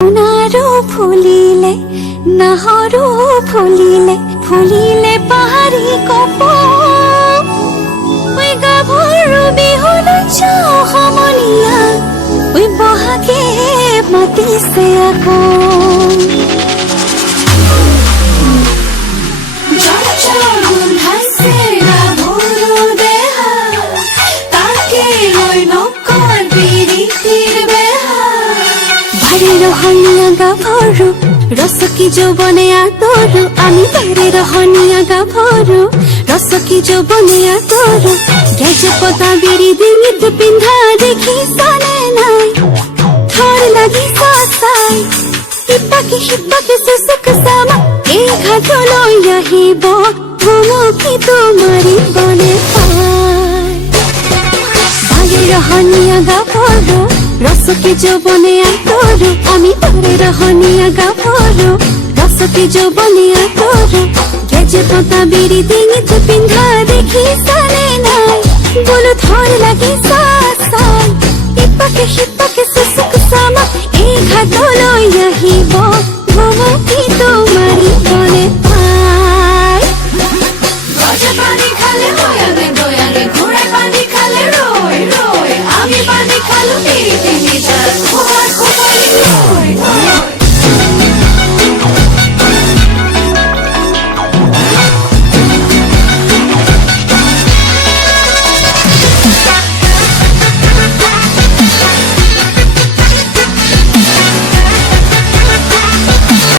সোণাৰো ফুলিলে নাহৰো ফুলিলে ফুলিলে পাহাৰী কপৌ ঐ গাভৰু বিহুলৈ যাওঁ সমনীয়া ঐ বহাগে মাতিছে আকৌ রহনিয়া গাভৰু ৰসকি যৌবনে আদৰো আমি তাৰে ৰহনিয়া গাভৰু ৰসকি যৌবনে আদৰো গেজে পতা বিৰি ডিঙিত পিন্ধা দেখিছানে নাই থৰ লাগিছে চাই সিপাকে চুচুক চামা এই ঘাটলৈ আহিব ভুমুকি তোমাৰিবনে পাই ভাগে ৰহনিয়া গাভৰু রসকি যৌবনে আদৰো আমি তাৰে ৰহনিয়া গাভৰু রসকি যৌবনে আদৰো গেজে পতা বিৰি ডিঙিত পিন্ধা দেখিছানে নাই বোলো থৰ লাগিছে